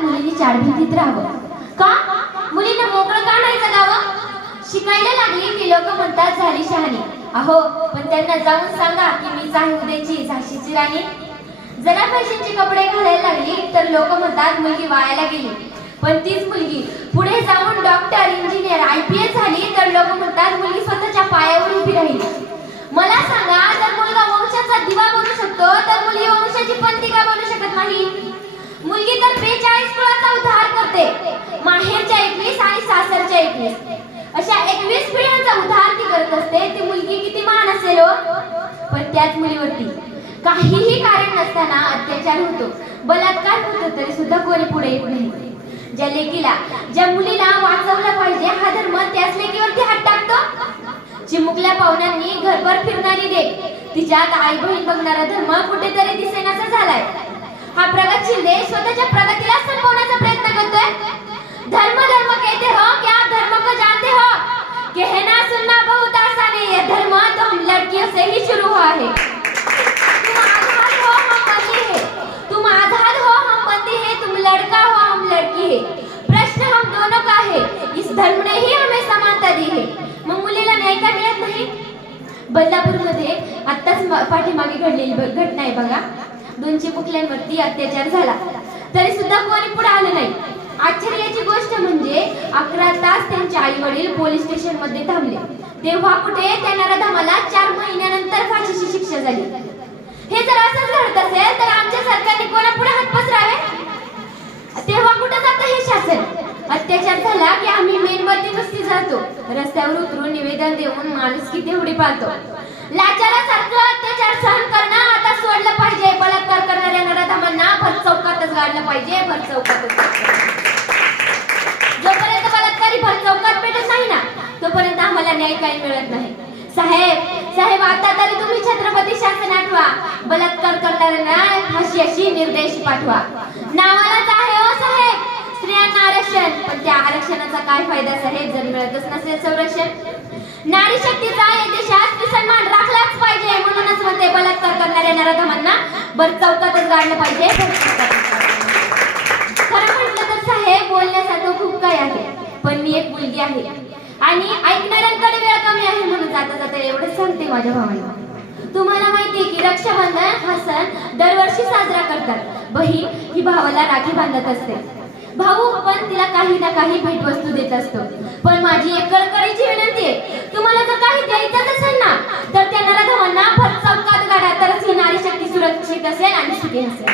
मुलींनी चार चारभिंतीत राहावं. का? मुलींना मोकळं का नाही जगावं? शिकायला लागली की लोक म्हणतात झाली शहाणी. अहो पण त्यांना जाऊन सांगा की मी आहे उद्याची झाशीची राणी. जरा फॅशनचे कपडे घालायला लागली तर लोक म्हणतात मुलगी वायाला गेली. पण तीच मुलगी पुढे जाऊन doctor engineer I P S झाली तर लोक म्हणतात मुलगी स्वतःच्या पायावर उभी राहिली मला सांगा जर मुलगा वंशाचा दिवा बनू शकतो तर मुलगी वंशाची पंथी का बनू शकत नाही मुलगी तर बेचाळीस कुळाचा उद्धार करते माहेरच्या एकवीस आणि सासरच्या एकवीस. अशा एकवीस पिढ्यांचा उद्धार ती करत असते. ती मुलगी किती महान असेल हो? पण त्याच मुलीवरती काहीही कारण नसताना अत्याचार होतो. बलात्कार होतो तरी सुद्धा कोणी पुढे येत नाही. ज्या लेकीला ज्या मुलीला वाचवलं पाहिजे हा धर्म त्याच लेकीवरती हात टाकतो. चिमुकल्या पाहुण्यांनी घरभर फिरणारी लेक तिच्यात आई बहीण बघणारा धर्म कुठेतरी दिसेनासा झालाय. हा प्रगतशील देश स्वतःच्या प्रगतीला संपवण्याचा प्रयत्न करतोय. धर्म ने ही हमें समानता दी है मग मुलीला न्याय का मिळत नाही? बदलापूरमध्ये आत्ताच पाठीमागे घडलेली घटना आहे बघा. दोनशे मुखल्यांवरती अत्याचार झाला. तरी सुद्धा कोणी पुढे आलं नाही. आश्चर्याची गोष्ट म्हणजे अकरा तास त्यांचे आई वडील पोलीस स्टेशनमध्ये थांबले. तेव्हा कुठे? त्यांना धमाला चार महिन्यानंतर फाशीची शिक्षा झाली. हे जर असंच घडत असेल तर आमच्या सरकारने कोणा पुढे हात पसरावे तेव्हा कुठं जातं हे शासन? अत्याचार झाला की आम्ही मेणबत्ती नुसती जातो. रस्त्यावर उतरून निवेदन देऊन माणुसकी तेवढी पाळतो लाचारा सारखं अत्याचार सहन करणं आता सोडलं पाहिजे. बलात्कार करणाऱ्या नराधमांना भर चौकातच गाडलं पाहिजे. भर चौकातच जोपर्यंत बलात्कारी भर चौकात पेटत नाही ना तोपर्यंत आम्हाला न्याय काही मिळत नाही. साहेब साहेब आता तरी तुम्ही छत्रपती शासन आठवा बलात्कार करणाऱ्यांना अशी अशी निर्देश पाठवा. नावा आहे हो साहेब स्त्रियांना आरक्षण पण त्या आरक्षणाचा काय फायदा साहेब? जर मिळतच नसेल संरक्षण. नारी शक्तीचा या देशात सन्मान राखलाच पाहिजे म्हणूनच म्हणते बलात्कार करणाऱ्या नराधमांना बर चौकातच गाडलं पाहिजे. चौकातच गाडलं पाहिजे. खरं म्हटलं तर साहेब बोलण्यासारखं खूप काही आहे पण मी एक मुलगी आहे. आणि ऐकणाऱ्यांकडे वेळ कमी आहे म्हणून जाता जाता एवढंच सांगते माझ्या भावाला. तुम्हाला माहिती की रक्षाबंधन हा सण दरवर्षी साजरा करतात. बहीण ही भावाला राखी बांधत असते. भाऊ आपण तिला काही ना काही भेटवस्तू देत असतो. पण माझी एक कळकळीची विनंती आहे तुम्हाला जर काही द्यायचं असेल ना तर त्यांना नराधमांना फक्त गाडा तरच ही नारी शक्ती सुरक्षित असेल आणि सुखी असेल.